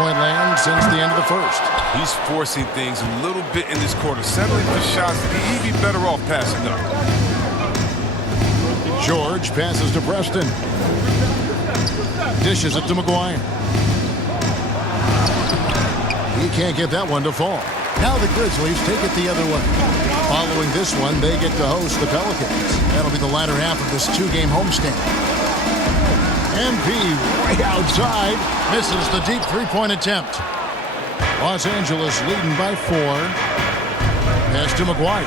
3-point land since the end of the first. He's forcing things a little bit in this quarter, settling for shots that he'd be better off passing up. George passes to Preston. Dishes it to McGuire. He can't get that one to fall. Now the Grizzlies take it the other way. Following this one, they get to host the Pelicans. That'll be the latter half of this two-game homestand. MP way outside. Misses the deep three-point attempt. Los Angeles leading by 4. Pass to McGuire.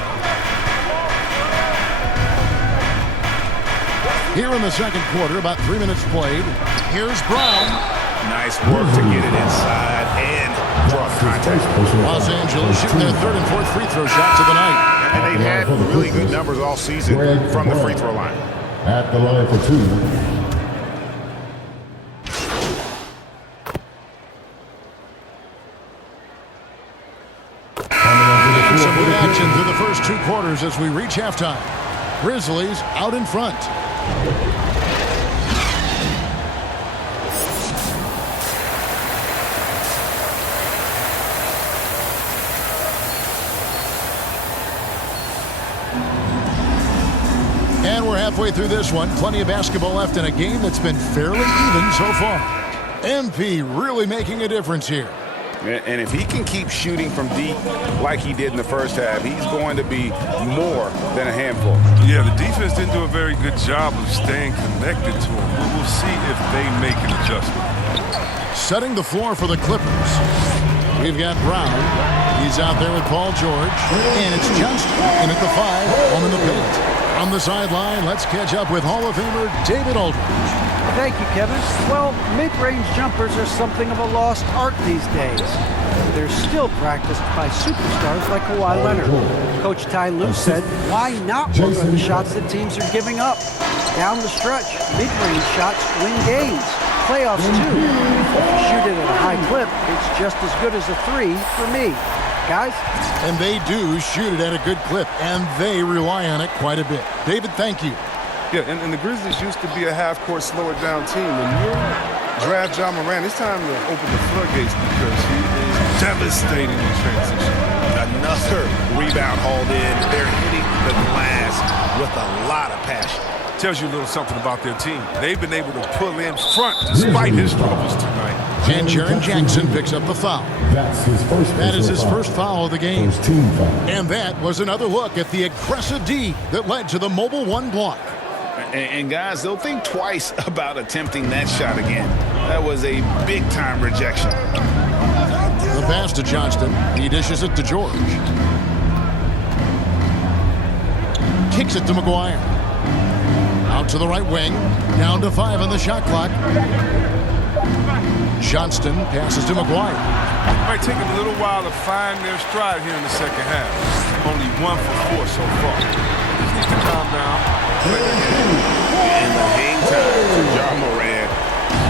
Here in the second quarter, about 3 minutes played. Here's Brown. Nice work to get it inside and draw contact. Los Angeles shooting their third and fourth free throw shots of the night. And they've had really good numbers all season from the free throw line. At the line for 2. Some good action through the first 2 quarters as we reach halftime. Grizzlies out in front. And we're halfway through this one. Plenty of basketball left in a game that's been fairly even so far. MP really making a difference here. And if he can keep shooting from deep like he did in the first half, he's going to be more than a handful. Yeah, the defense didn't do a very good job of staying connected to him. We'll see if they make an adjustment. Setting the floor for the Clippers. We've got Brown. He's out there with Paul George. And it's Johnston in at the 5, home in the paint. On the sideline, let's catch up with Hall of Famer David Aldridge. Thank you, Kevin. Well, mid-range jumpers are something of a lost art these days. They're still practiced by superstars like Kawhi Leonard. Coach Ty Lue said, why not work on the shots that teams are giving up? Down the stretch, mid-range shots win games. Playoffs, too. If you shoot it at a high clip, it's just as good as a 3 for me. Guys? And they do shoot it at a good clip, and they rely on it quite a bit. David, thank you. Yeah, and the Grizzlies used to be a half-court, slower-down team. When you draft Ja Morant, it's time to open the floodgates because he is devastating in transition. Another rebound hauled in. They're hitting the glass with a lot of passion. Tells you a little something about their team. They've been able to pull in front despite his troubles tonight. And Jaren Jackson picks up the foul. That is his first foul of the game. And that was another look at the aggressive D that led to the Mobile One block. And guys, they'll think twice about attempting that shot again. That was a big-time rejection. The pass to Johnston. He dishes it to George. Kicks it to McGuire. Out to the right wing. Down to 5 on the shot clock. Johnston passes to McGuire. It might take them a little while to find their stride here in the second half. Only 1 for 4 so far. Just need to calm down. And the hang time for Ja Morant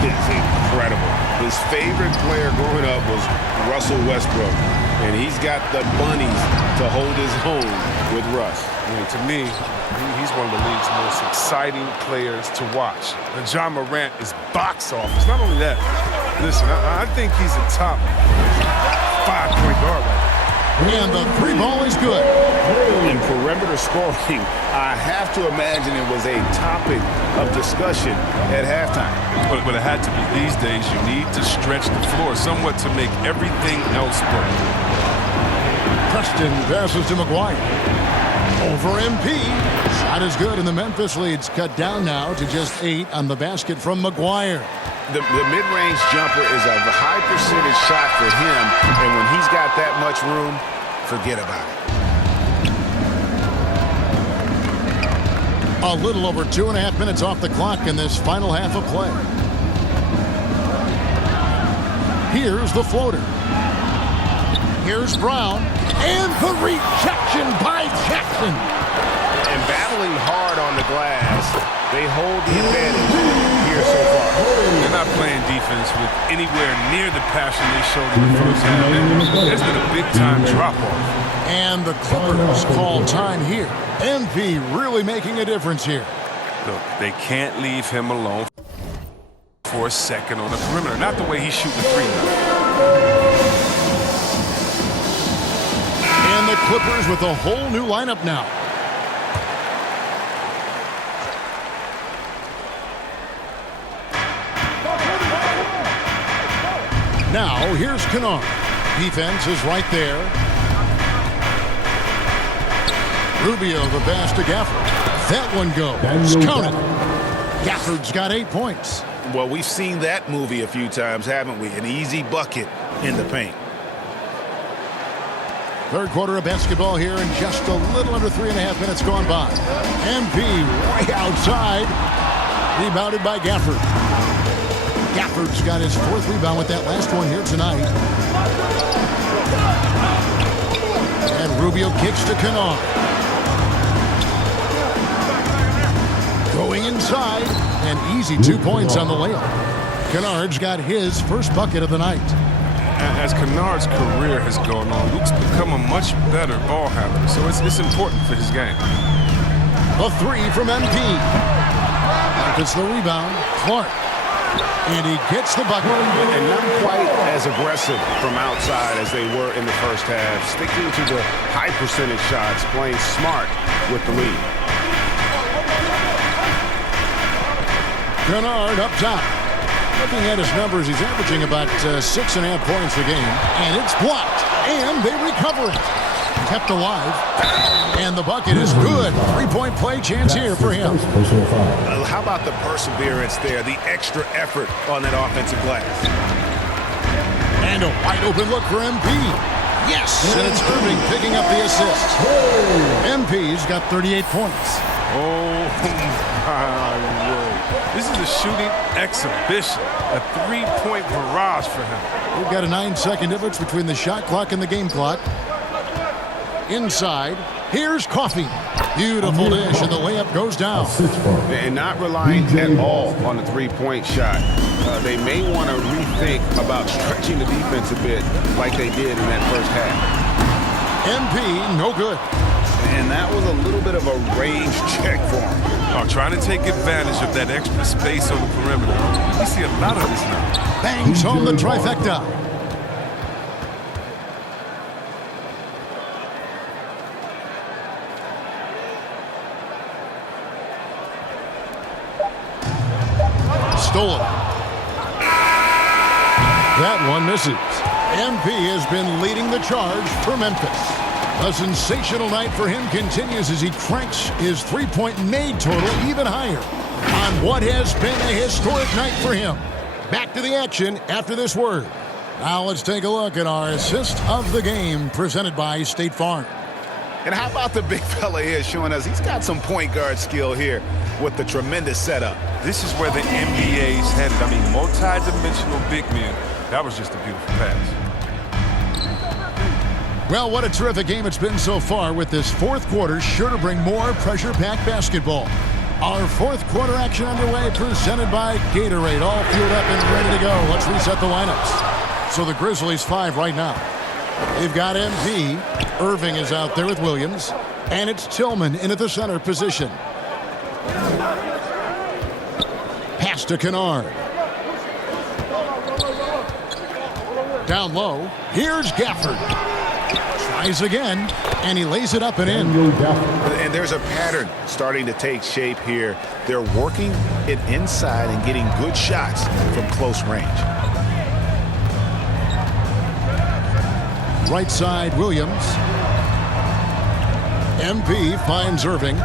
is incredible. His favorite player growing up was Russell Westbrook. And he's got the bunnies to hold his own with Russ. And to me, he's one of the league's most exciting players to watch. And Ja Morant is box office. Not only that, listen, I think he's a top 5-point guard right now. And the 3 ball is good. In perimeter scoring, I have to imagine it was a topic of discussion at halftime. But it had to be. These days, you need to stretch the floor somewhat to make everything else work. Preston passes to McGuire. Over MP. Shot is good, and the Memphis lead's cut down now to just 8 on the basket from McGuire. The mid-range jumper is a high percentage shot for him, and when he's got that much room, forget about it. A little over 2.5 minutes off the clock in this final half of play. Here's the floater. Here's Brown. And the rejection by Jackson. And battling hard on the glass, they hold the advantage here so far. They're not playing defense with anywhere near the passion they showed in the first half. There's been a big-time drop-off. And the Clippers call time here. MP really making a difference here. Look, they can't leave him alone for a second on the perimeter. Not the way he's shooting the 3 now. Clippers with a whole new lineup now. Now, here's Kennard. Defense is right there. Rubio, the pass to Gafford. That one goes. Counted. Gafford's got 8 points. Well, we've seen that movie a few times, haven't we? An easy bucket in the paint. Third quarter of basketball here, and just a little under 3.5 minutes gone by. MP right outside. Rebounded by Gafford. Gafford's got his 4th rebound with that last one here tonight. And Rubio kicks to Kennard. Going inside, and easy 2 points on the layup. Kennard's got his first bucket of the night. As Kennard's career has gone on, Luke's become a much better ball handler, so it's important for his game. A 3 from MP. It's the rebound. Clark. And he gets the bucket. And not quite as aggressive from outside as they were in the first half. Sticking to the high percentage shots, playing smart with the lead. Kennard up top. Looking at his numbers, he's averaging about 6.5 points a game. And it's blocked. And they recover it. Kept alive. And the bucket is good. 3-point play chance here for him. How about the perseverance there, the extra effort on that offensive glass? And a wide open look for MP. Yes! And it's Irving picking up the assist. MP's got 38 points. Oh, my word. This is a shooting exhibition. A 3-point barrage for him. We've got a 9-second difference between the shot clock and the game clock. Inside, here's Coffey. Beautiful dish, and the layup goes down. And not relying at all on the 3-point shot. They may want to rethink about stretching the defense a bit like they did in that first half. MP, no good. And that was a little bit of a range check for him. Trying to take advantage of that extra space on the perimeter. We see a lot of this now. Bangs home the trifecta. Stolen. That one misses. MP has been leading the charge for Memphis. A sensational night for him continues as he cranks his 3-point made total even higher on what has been a historic night for him. Back to the action after this word. Now let's take a look at our assist of the game presented by State Farm. And how about the big fella here showing us he's got some point guard skill here with the tremendous setup. This is where the NBA's headed. I mean, multi-dimensional big men. That was just a beautiful pass. Well, what a terrific game it's been so far, with this fourth quarter sure to bring more pressure-packed basketball. Our fourth quarter action underway, presented by Gatorade. All fueled up and ready to go. Let's reset the lineups. So the Grizzlies 5 right now. They've got MP. Irving is out there with Williams. And it's Tillman in at the center position. Pass to Kennard. Down low. Here's Gafford. Tries again, and he lays it up and in. And there's a pattern starting to take shape here. They're working it inside and getting good shots from close range. Right side, Williams. MP finds Irving.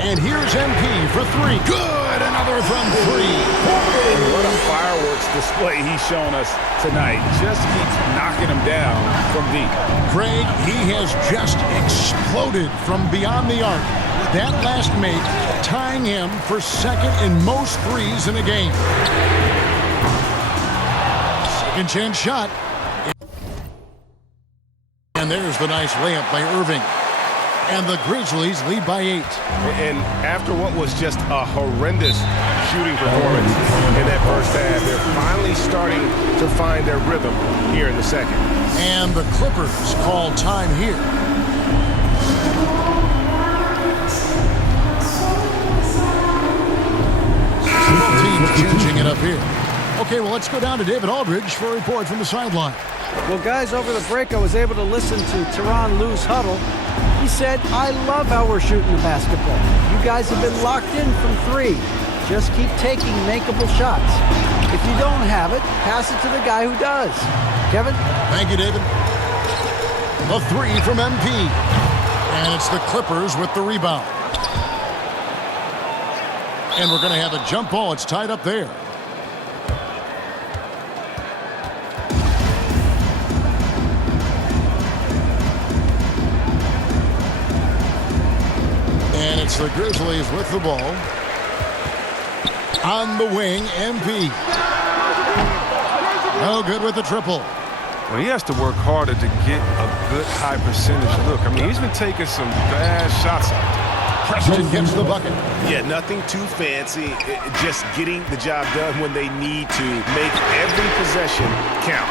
And here's MP for 3. Good! Another from 3. And what a fireworks display he's shown us tonight. Just keeps knocking him down from deep. Craig, he has just exploded from beyond the arc. That last make tying him for second in most threes in a game. Second chance shot. And there's the nice layup by Irving. And the Grizzlies lead by 8. And after what was just a horrendous shooting performance in that first half, they're finally starting to find their rhythm here in the second. And the Clippers call time here. Both teams changing it up here. Okay, well, let's go down to David Aldridge for a report from the sideline. Well, guys, over the break, I was able to listen to Tyronn Lue's huddle. He said, I love how we're shooting the basketball. You guys have been locked in from three. Just keep taking makeable shots. If you don't have it, pass it to the guy who does. Kevin? Thank you, David. The three from MP. And it's the Clippers with the rebound. And we're going to have a jump ball. It's tied up there. And it's the Grizzlies with the ball. On the wing, MP. No good with the triple. Well, he has to work harder to get a good high percentage look. I mean, he's been taking some bad shots out there. Preston gets the bucket. Yeah, nothing too fancy. Just getting the job done when they need to. Make every possession count.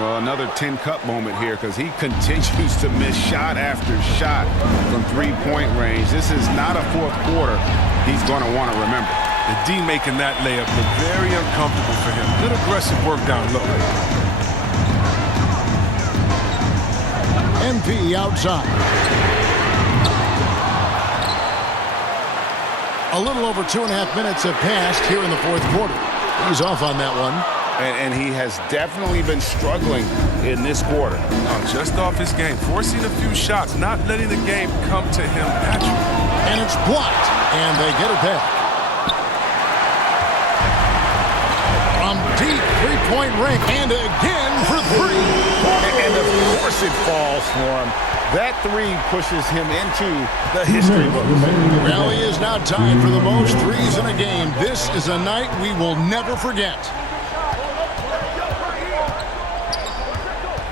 Well, another 10-cup moment here because he continues to miss shot after shot from three-point range. This is not a fourth quarter he's going to want to remember. The D making that layup look very uncomfortable for him. Good aggressive work down low. MP outside. A little over 2.5 minutes have passed here in the fourth quarter. He's off on that one. And he has definitely been struggling in this quarter. Just off his game, forcing a few shots, not letting the game come to him naturally. And it's blocked, and they get it back. From deep three-point ring, and again for three. And of course it falls for him. That three pushes him into the history books. Well, he is now tied for the most threes in a game. This is a night we will never forget.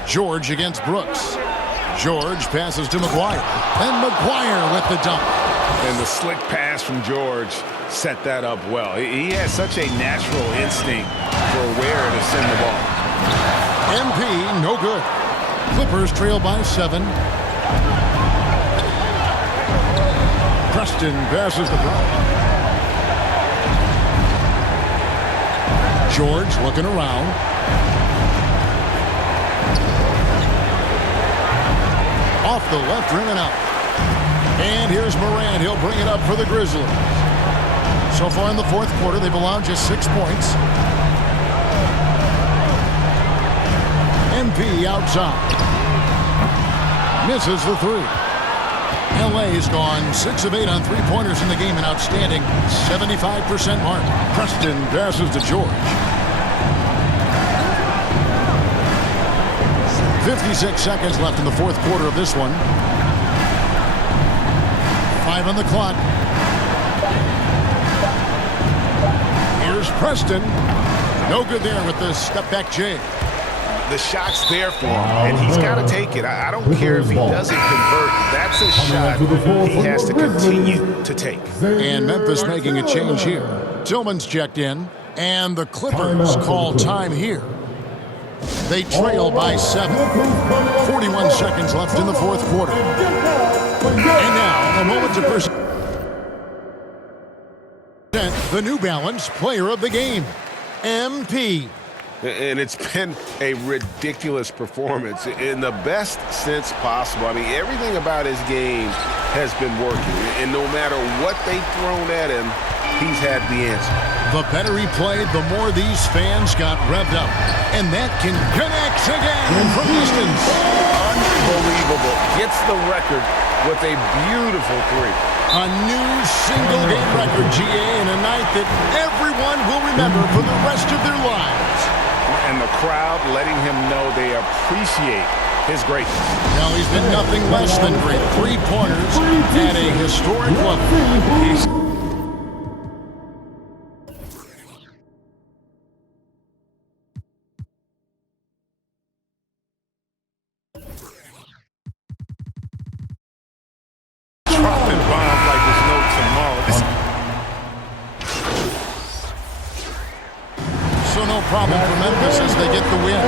George against Brooks. George passes to McGuire. And McGuire with the dunk. And the slick pass from George set that up well. He has such a natural instinct for where to send the ball. MP, no good. Clippers trail by 7. Preston passes the ball. George looking around. Off the left rim and out. And here's Morant. He'll bring it up for the Grizzlies. So far in the fourth quarter, they've allowed just 6 points. MP outside. Misses the three. LA's gone 6 of 8 on three-pointers in the game, an outstanding 75% mark. Preston passes to George. 56 seconds left in the fourth quarter of this one. 5 on the clock. Here's Preston. No good there with the step-back J. The shot's there for him, and he's got to take it. I don't care if he doesn't convert. That's a shot he has to continue to take. And Memphis making a change here. Tillman's checked in, and the Clippers call time here. They trail by 7. 41 seconds left in the fourth quarter. And now, a moment to present the New Balance Player of the Game, MP. And it's been a ridiculous performance in the best sense possible. I mean, everything about his game has been working. And no matter what they've thrown at him, he's had the answer. The better he played, the more these fans got revved up. And that can connect again from distance. Unbelievable. Gets the record with a beautiful three. A new single-game record, GA, in a night that everyone will remember for the rest of their lives. And the crowd letting him know they appreciate his greatness. Now he's been nothing less than great. 3-pointers at a historic level. Dropping bombs like there's no tomorrow. So no problem for Memphis as they get the win.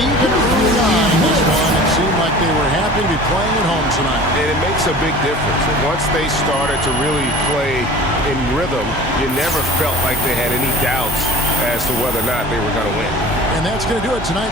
Even early on in this one, it seemed like they were happy to be playing at home tonight. And it makes a big difference. And once they started to really play in rhythm, you never felt like they had any doubts as to whether or not they were going to win. And that's going to do it tonight.